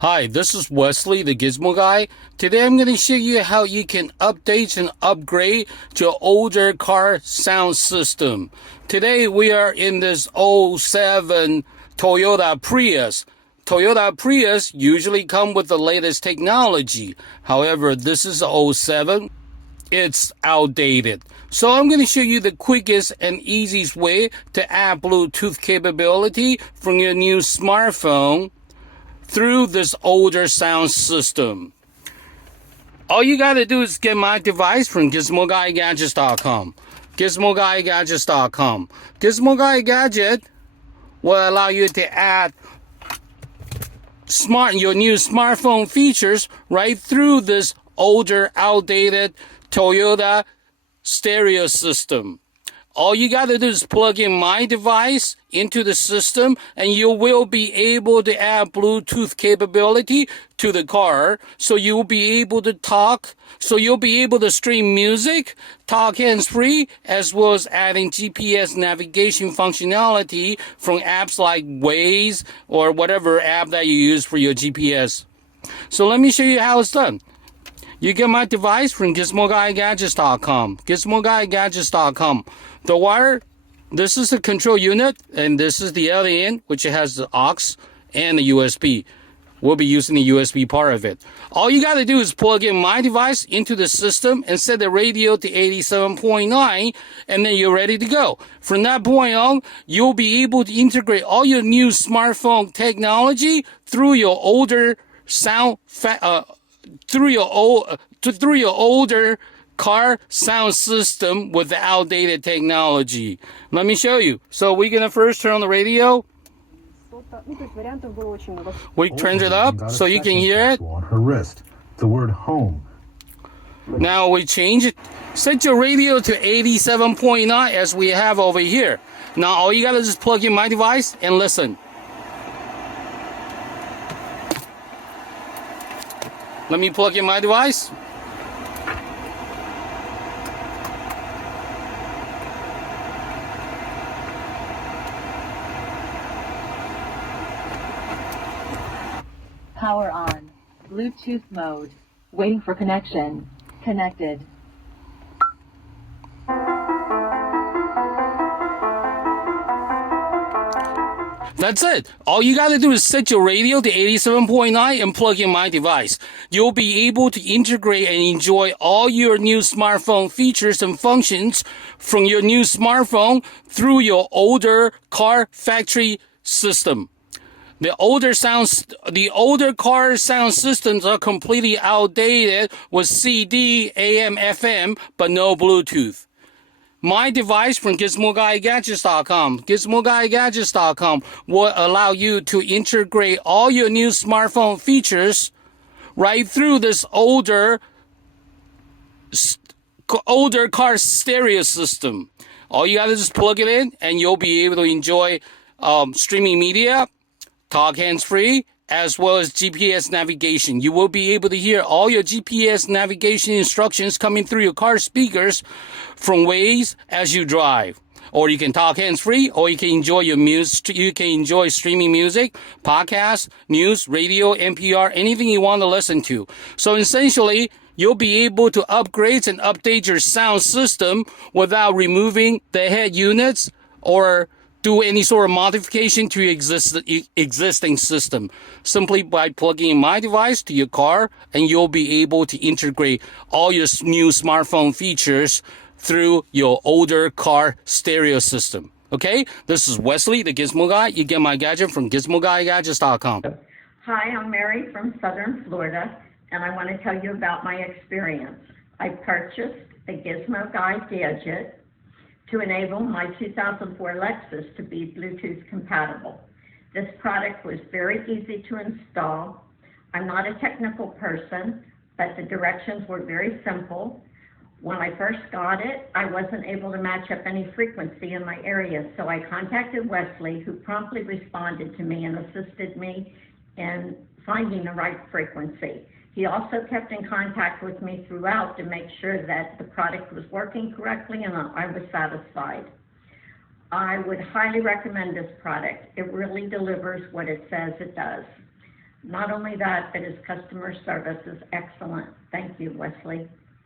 Hi, this is Wesley, the Gizmo Guy. Today I'm going to show you how you can update and upgrade your older car sound system. Today we are in this '07 Toyota Prius. Toyota Prius usually come with the latest technology. However, this is '07. It's outdated. So I'm going to show you the quickest and easiest way to add Bluetooth capability from your new smartphone through this older sound system. All you got to do is get my device from GizmoGuyGadgets.com. GizmoGuyGadgets.com. Gizmo Guy Gadget will allow you to add your new smartphone features right through this older, outdated Toyota stereo system. All you got to do is plug in my device into the system and you will be able to add Bluetooth capability to the car. So you'll be able to talk. So you'll be able to stream music, talk hands-free, as well as adding GPS navigation functionality from apps like Waze or whatever app that you use for your GPS. So let me show you how it's done. You get my device from GizmoGuyGadgets.com. GizmoGuyGadgets.com. The wire, this is the control unit, and this is the other end, which has the aux and the USB. We'll be using the USB part of it. All you got to do is plug in my device into the system and set the radio to 87.9, and then you're ready to go. From that point on, you'll be able to integrate all your new smartphone technology through your older through your older car sound system with the outdated technology. Let me show you. So we're gonna first turn on the radio. We turned it up so you can hear it. On her wrist, the word home. Now we change it. Set your radio to 87.9 as we have over here. Now all you gotta do is plug in my device and listen. Let me plug in my device. Power on. Bluetooth mode. Waiting for connection. Connected. That's it. All you gotta do is set your radio to 87.9 and plug in my device. You'll be able to integrate and enjoy all your new smartphone features and functions from your new smartphone through your older car factory system. The older car sound systems are completely outdated with CD, AM, FM, but no Bluetooth. My device from GizmoGuyGadgets.com. GizmoGuyGadgets.com will allow you to integrate all your new smartphone features right through this older car stereo system. All you gotta do is plug it in and you'll be able to enjoy streaming media, talk hands-free, as well as GPS navigation. You will be able to hear all your GPS navigation instructions coming through your car speakers from Waze as you drive. Or you can talk hands-free, or you can enjoy your music. You can enjoy streaming music, podcasts, news, radio, NPR, anything you want to listen to. So essentially, you'll be able to upgrade and update your sound system without removing the head units or do any sort of modification to your existing system. Simply by plugging in my device to your car, and you'll be able to integrate all your new smartphone features through your older car stereo system. Okay? This is Wesley, the Gizmo Guy. You get my gadget from GizmoGuyGadgets.com. Hi, I'm Mary from Southern Florida, and I want to tell you about my experience. I purchased a Gizmo Guy gadget to enable my 2004 Lexus to be Bluetooth compatible. This product was very easy to install. I'm not a technical person, but the directions were very simple. When I first got it, I wasn't able to match up any frequency in my area, so I contacted Wesley, who promptly responded to me and assisted me in finding the right frequency. He also kept in contact with me throughout to make sure that the product was working correctly and I was satisfied. I would highly recommend this product. It really delivers what it says it does. Not only that, but his customer service is excellent. Thank you, Wesley.